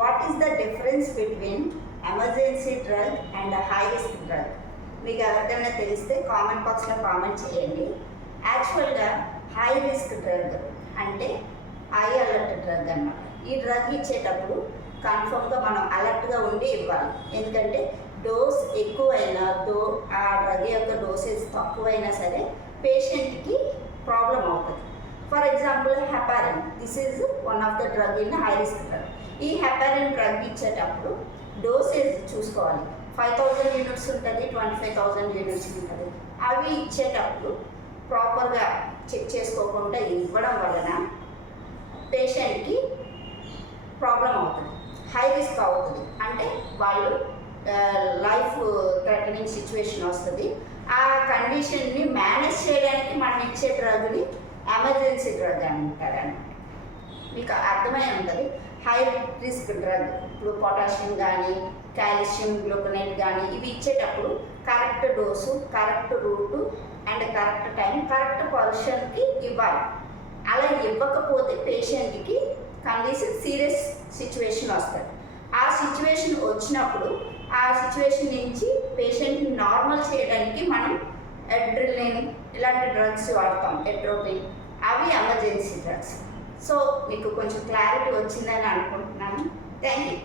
What is the difference between emergency drug and high risk drug? మీకు ఎవరికైనా తెలిస్తే comment బాక్స్లో కామెంట్ చేయండి. యాక్చువల్గా హై రిస్క్ డ్రగ్ అంటే హై అలర్ట్ డ్రగ్ అన్నమాట. ఈ డ్రగ్ ఇచ్చేటప్పుడు కన్ఫర్మ్గా మనం అలర్ట్గా ఉండి ఇవ్వాలి. ఎందుకంటే డోస్ ఎక్కువైనా ఆ డ్రగ్ యొక్క డోసేజ్ తక్కువైనా సరే పేషెంట్కి ప్రాబ్లం అవుతుంది. For example heparin, this is one of the drug in high risk drug. ఈ హెపారిన్ డ్రగ్ ఇచ్చేటప్పుడు డోసేజ్ చూసుకోవాలి. 5000 యూనిట్స్ ఉంటుంది, 25,000 యూనిట్స్ ఉంటుంది. అవి ఇచ్చేటప్పుడు ప్రాపర్గా చెక్ చేసుకోకుండా ఇవ్వడం వలన పేషెంట్కి ప్రాబ్లం అవుతుంది, హై రిస్క్ అవుతుంది. అంటే వాళ్ళు లైఫ్ థ్రెటనింగ్ సిచ్యువేషన్ వస్తుంది. ఆ కండిషన్ని మేనేజ్ చేయడానికి మనం ఇచ్చే డ్రగ్ని ఎమర్జెన్సీ డ్రగ్ అంటారనమాట. మీకు అర్థమై ఉంటుంది. హై రిస్క్ డ్రగ్ ఇప్పుడు పొటాషియం కానీ కాల్షియం గ్లూకనేట్ కానీ ఇవి ఇచ్చేటప్పుడు correct dose, correct route and correct time, correct పర్సన్కి ఇవ్వాలి. అలా ఇవ్వకపోతే పేషెంట్కి కండిషన్ సీరియస్ సిచ్యువేషన్ వస్తుంది. ఆ సిచ్యువేషన్ వచ్చినప్పుడు ఆ సిచ్యువేషన్ నుంచి పేషెంట్ని నార్మల్ చేయడానికి మనం అడ్రినలిన్ ఇలాంటి డ్రగ్స్ వాడతాం, ఎట్రోపిన్, అవి ఎమర్జెన్సీ డ్రగ్స్. సో మీకు కొంచెం క్లారిటీ వచ్చిందని అనుకుంటున్నాను. Thank you.